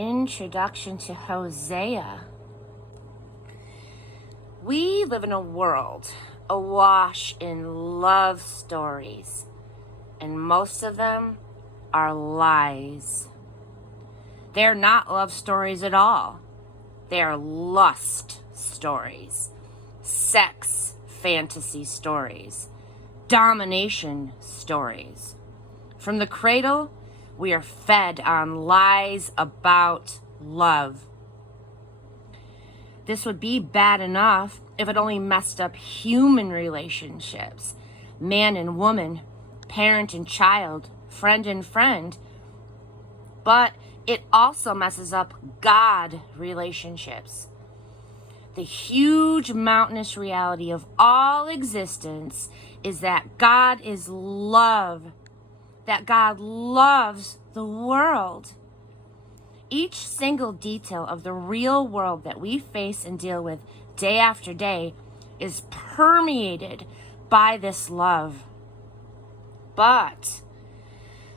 Introduction to Hosea. We live in a world awash in love stories, and most of them are lies. They're not love stories at all. They're lust stories, sex fantasy stories, domination stories. From the cradle, we are fed on lies about love. This would be bad enough if it only messed up human relationships, man and woman, parent and child, friend and friend. But it also messes up God relationships. The huge mountainous reality of all existence is that God is love, that God loves the world. Each single detail of the real world that we face and deal with day after day is permeated by this love. But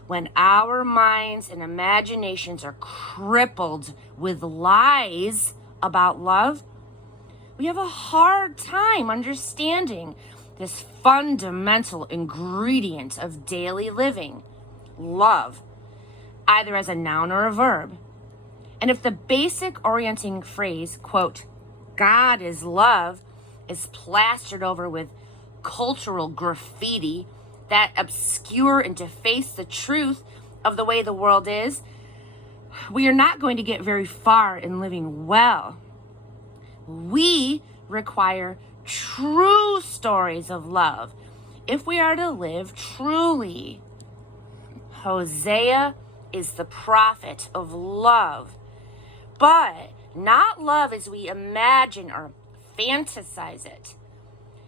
when our minds and imaginations are crippled with lies about love, we have a hard time understanding this fundamental ingredient of daily living, love, either as a noun or a verb. And if the basic orienting phrase, quote, God is love, is plastered over with cultural graffiti that obscure and deface the truth of the way the world is, we are not going to get very far in living well. We require true stories of love if we are to live truly. Hosea is the prophet of love, but not love as we imagine or fantasize it.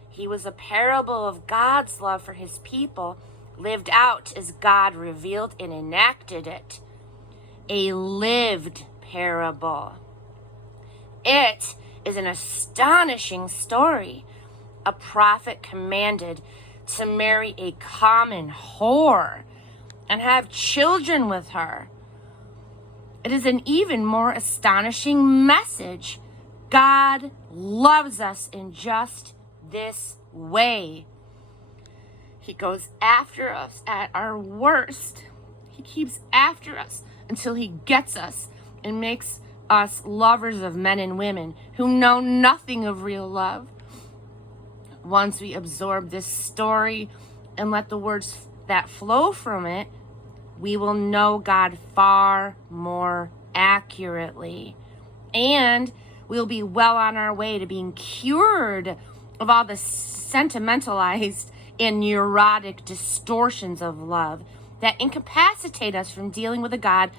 He was a parable of God's love for his people, lived out as God revealed and enacted it. A lived parable. It is an astonishing story. A prophet commanded to marry a common whore and have children with her. It is an even more astonishing message. God loves us in just this way. He goes after us at our worst. He keeps after us until he gets us and makes us lovers of men and women who know nothing of real love. Once we absorb this story and let the words that flow from it, we will know God far more accurately. And we'll be well on our way to being cured of all the sentimentalized and neurotic distortions of love that incapacitate us from dealing with a God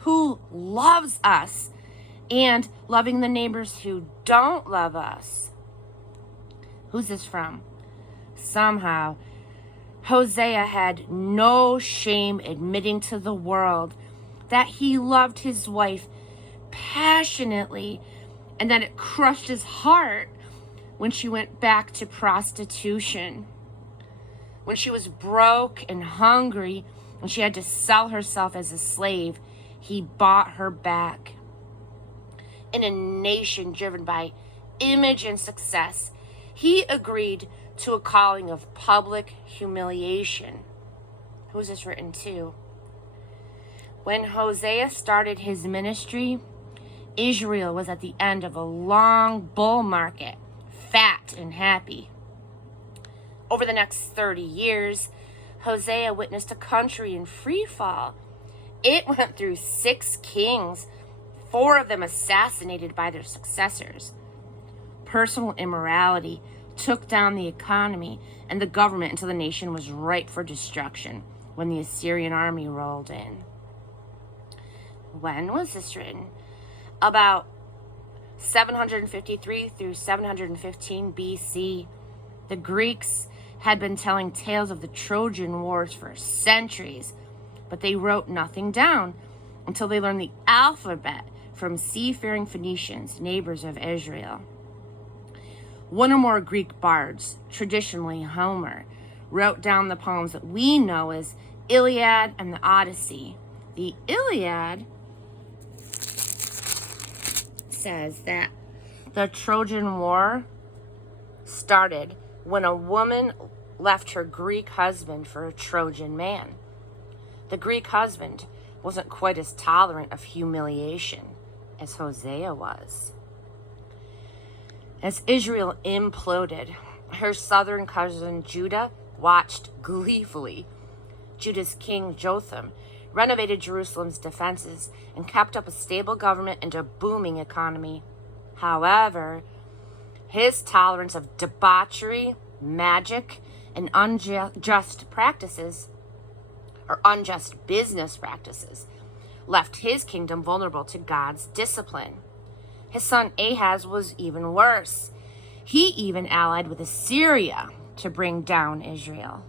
who loves us and loving the neighbors who don't love us. Who's this from? Somehow, Hosea had no shame admitting to the world that he loved his wife passionately and that it crushed his heart when she went back to prostitution. When she was broke and hungry and she had to sell herself as a slave, he bought her back. In a nation driven by image and success, he agreed to a calling of public humiliation. Who is this written to? When Hosea started his ministry, Israel was at the end of a long bull market, fat and happy. Over the next 30 years, Hosea witnessed a country in free fall. It went through 6 kings, 4 of them assassinated by their successors. Personal immorality took down the economy and the government until the nation was ripe for destruction when the Assyrian army rolled in. When was this written? About 753 through 715 BC. The Greeks had been telling tales of the Trojan Wars for centuries, but they wrote nothing down until they learned the alphabet from seafaring Phoenicians, neighbors of Israel. One or more Greek bards, traditionally Homer, wrote down the poems that we know as Iliad and the Odyssey. The Iliad says that the Trojan War started when a woman left her Greek husband for a Trojan man. The Greek husband wasn't quite as tolerant of humiliation as Hosea was. As Israel imploded, her southern cousin Judah watched gleefully. Judah's king Jotham renovated Jerusalem's defenses and kept up a stable government and a booming economy. However, his tolerance of debauchery, magic, and unjust practices, or unjust business practices, left his kingdom vulnerable to God's discipline. His son Ahaz was even worse. He even allied with Assyria to bring down Israel.